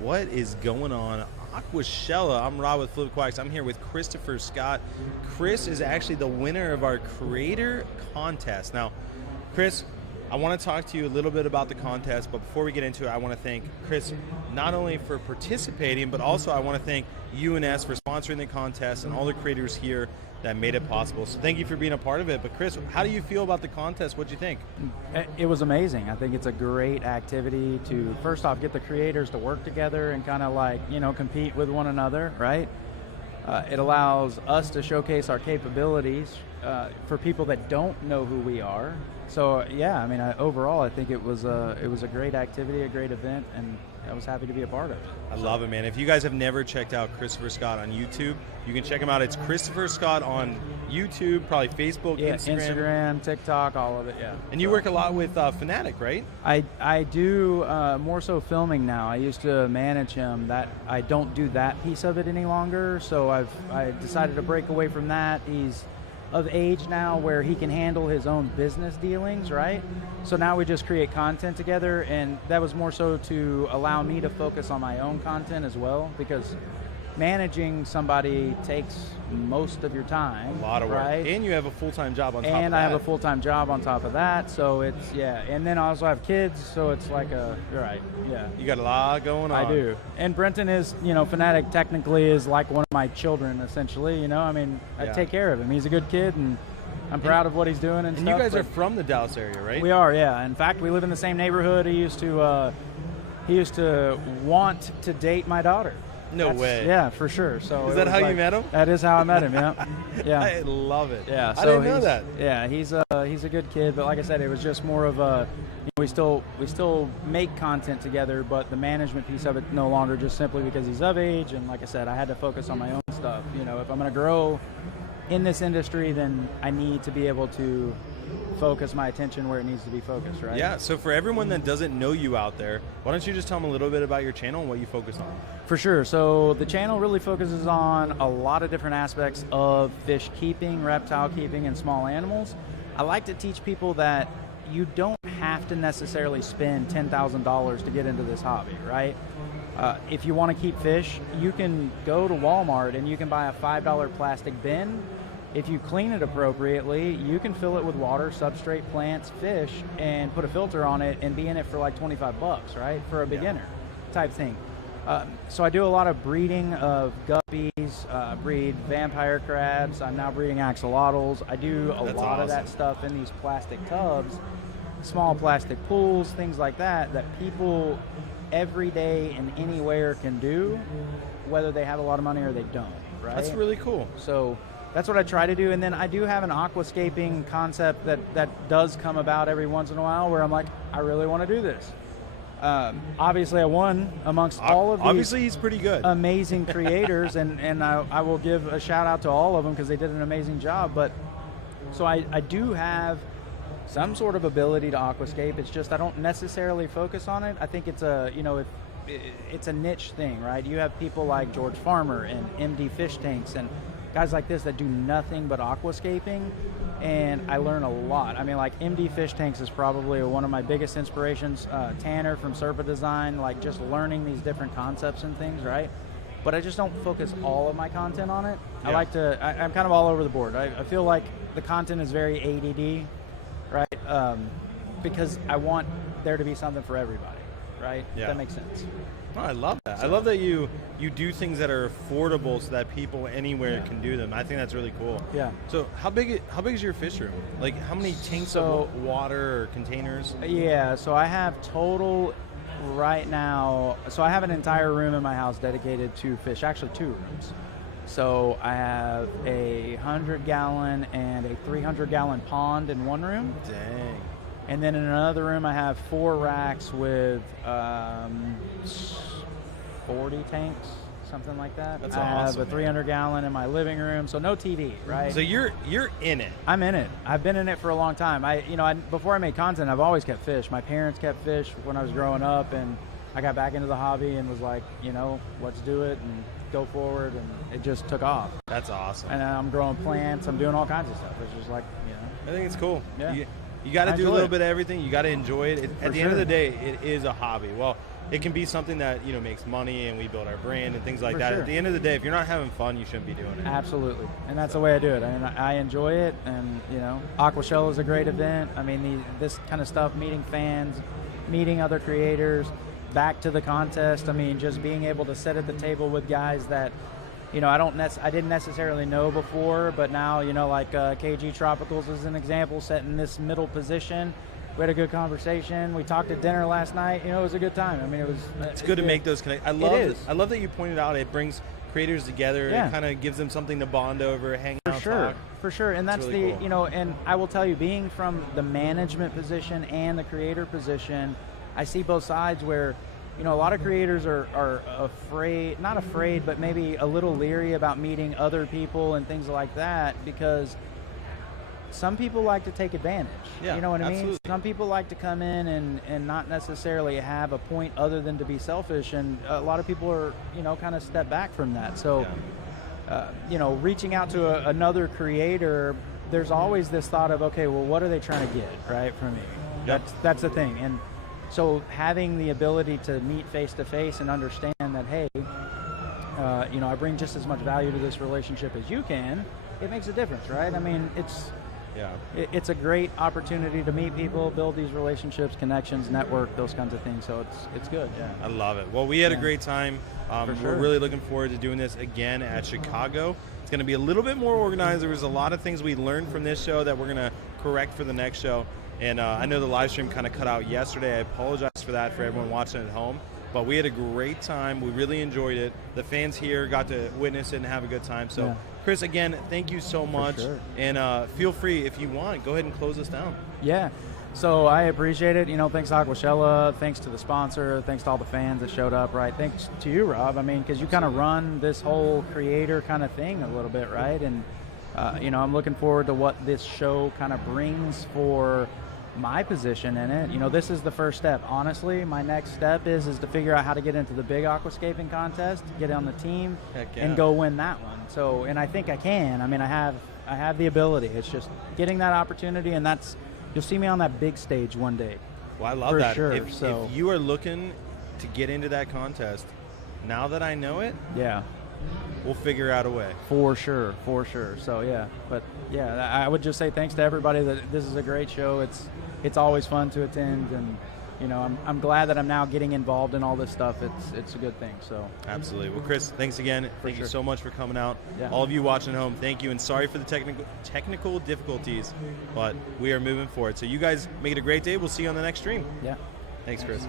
What is going on? Aquashella. I'm Rob with Flip Quacks. I'm here with Christopher Scott. Chris is actually the winner of our creator contest. Now, Chris, I want to talk to you a little bit about the contest, but before we get into it, I want to thank Chris not only for participating, but also I want to thank UNS for sponsoring the contest and all the creators here that made it possible. So thank you for being a part of it. But Chris, how do you feel about the contest? What'd you think? It was amazing. I think it's a great activity to, first off, get the creators to work together and kind of like, compete with one another, right? It allows us to showcase our capabilities for people that don't know who we are. So yeah, I mean, overall, I think it was a great activity, a great event, and I was happy to be a part of it. I love it, man. If you guys have never checked out Christopher Scott on YouTube, you can check him out. It's Christopher Scott on YouTube, probably Facebook, Instagram, TikTok, all of it, yeah. And you work a lot with Fanatic, right? I do more so filming now. I used to manage him. That I don't do that piece of it any longer, so I decided to break away from that. He's of age now where he can handle his own business dealings, right? So now we just create content together, and that was more so to allow me to focus on my own content as well, because managing somebody takes most of your time. A lot of work. Right? And you have a full-time job on top of that. And I have a full-time job on top of that, so it's, yeah. And then I also have kids, so it's like you're right, yeah. You got a lot going on. I do. And Brenton is, Fanatic technically is like one of my children, essentially, I mean, I take care of him. He's a good kid, and I'm proud of what he's doing and stuff. And you guys are from the Dallas area, right? We are, yeah. In fact, we live in the same neighborhood. He used to want to date my daughter. No way. Yeah, for sure. So is that how you met him? That is how I met him. Yeah, yeah. I love it. Yeah, so I didn't know that. Yeah, he's a good kid, but like I said, it was just more of a. We still make content together, but the management piece of it no longer, just simply because he's of age, and like I said, I had to focus on my own stuff. If I'm going to grow in this industry, then I need to be able to focus my attention where it needs to be focused, right? Yeah, so for everyone that doesn't know you out there, why don't you just tell them a little bit about your channel and what you focus on? For sure. So the channel really focuses on a lot of different aspects of fish keeping, reptile keeping, and small animals. I like to teach people that you don't have to necessarily spend $10,000 to get into this hobby, right? If you want to keep fish, you can go to Walmart and you can buy a $5 plastic bin. If you clean it appropriately, you can fill it with water, substrate, plants, fish, and put a filter on it and be in it for like 25 bucks, right? For a beginner type thing. So I do a lot of breeding of guppies, breed vampire crabs. I'm now breeding axolotls. I do a lot of that stuff in these plastic tubs, small plastic pools, things like that people every day and anywhere can do, whether they have a lot of money or they don't, right? That's really cool. So that's what I try to do. And then I do have an aquascaping concept that does come about every once in a while where I'm like, I really want to do this. Obviously I won amongst all of these. Obviously he's pretty good. Amazing creators, and I will give a shout out to all of them because they did an amazing job. But so I do have some sort of ability to aquascape. It's just I don't necessarily focus on it. I think it's it's a niche thing, right? You have people like George Farmer and MD Fish Tanks and guys like this that do nothing but aquascaping, and I learn a lot. I mean, like MD Fish Tanks is probably one of my biggest inspirations. Tanner from Serpa Design, like just learning these different concepts and things, right? But I just don't focus all of my content on it. Yeah. I'm kind of all over the board. I feel like the content is very ADD, right? Because I want there to be something for everybody, right? Yeah. If that makes sense. Oh, I love that. I love that you do things that are affordable so that people anywhere can do them. I think that's really cool. Yeah. So how big is your fish room? Like how many tanks of water or containers? Yeah, so I have total right now, so I have an entire room in my house dedicated to fish, actually 2 rooms. So I have a 100-gallon and a 300-gallon pond in one room. Dang. And then in another room, I have 4 racks with 40 tanks, something like that. That's I awesome. have a 300-gallon in my living room, so no TV, right? So you're in it. I'm in it. I've been in it for a long time. Before I made content, I've always kept fish. My parents kept fish when I was growing up, and I got back into the hobby and was like, let's do it and go forward, and it just took off. That's awesome. And I'm growing plants. I'm doing all kinds of stuff. It's just like, I think it's cool. Yeah. You got to do a enjoy little it. bit of everything. You got to enjoy it. At the end of sure. the day, it is a hobby. Well, it can be something that, you know, makes money and we build our brand and things like For that. sure. At the end of the day, if you're not having fun, you shouldn't be doing it. Absolutely, and that's the way I do it. I mean, I enjoy it, and you know, Aquashella is a great event. I mean, this kind of stuff, meeting fans, meeting other creators, back to the contest. I mean, just being able to sit at the table with guys that, you know, I didn't necessarily know before, but now, you know, like KG Tropicals is an example, set in this middle position. We had a good conversation. We talked at dinner last night. You know, it was a good time. I mean, it was. It's good to make those connections. I love that you pointed out it brings creators together. Yeah. It kind of gives them something to bond over, hang out, talk. For sure. And that's really the, cool. you know, and I will tell you, being from the management position and the creator position, I see both sides where, you know, a lot of creators are afraid, not afraid, but maybe a little leery about meeting other people and things like that, because some people like to take advantage. Yeah, you know what I absolutely. mean? Some people like to come in and not necessarily have a point other than to be selfish, and a lot of people are, you know, kind of step back from that. So, you know, reaching out to another creator, there's always this thought of, okay, well, what are they trying to get, right, from me? Yep. That's the thing. And so having the ability to meet face to face and understand that, hey, you know, I bring just as much value to this relationship as you can, it makes a difference, right? I mean, it's a great opportunity to meet people, build these relationships, connections, network, those kinds of things. So it's good. Yeah. I love it. Well, we had a great time. For sure. We're really looking forward to doing this again at Chicago. It's going to be a little bit more organized. There was a lot of things we learned from this show that we're going to correct for the next show. And I know the live stream kind of cut out yesterday. I apologize for that for everyone watching at home. But we had a great time. We really enjoyed it. The fans here got to witness it and have a good time. So, Chris, again, thank you so much. sure. And feel free, if you want, go ahead and close us down. Yeah. So I appreciate it. You know, thanks to Aquashella, thanks to the sponsor, thanks to all the fans that showed up, right? Thanks to you, Rob. I mean, because you kind of run this whole creator kind of thing a little bit, right? And, you know, I'm looking forward to what this show kind of brings for my position in it. You know, this is the first step. Honestly, my next step is to figure out how to get into the big aquascaping contest, get on the team, and go win that one. So, and I think I can. I mean, I have the ability. It's just getting that opportunity, and that's, you'll see me on that big stage one day. Well, I love For that. sure. If you are looking to get into that contest, now that I know it, we'll figure out a way. For sure. So but I would just say thanks to everybody. That this is a great show. It's always fun to attend, and you know, I'm glad that I'm now getting involved in all this stuff. It's a good thing. So absolutely. Well, Chris, thanks again. Thank you so much for coming out. Yeah. All of you watching at home, thank you, and sorry for the technical difficulties, but we are moving forward. So you guys make it a great day. We'll see you on the next stream. Yeah. Thanks, Chris.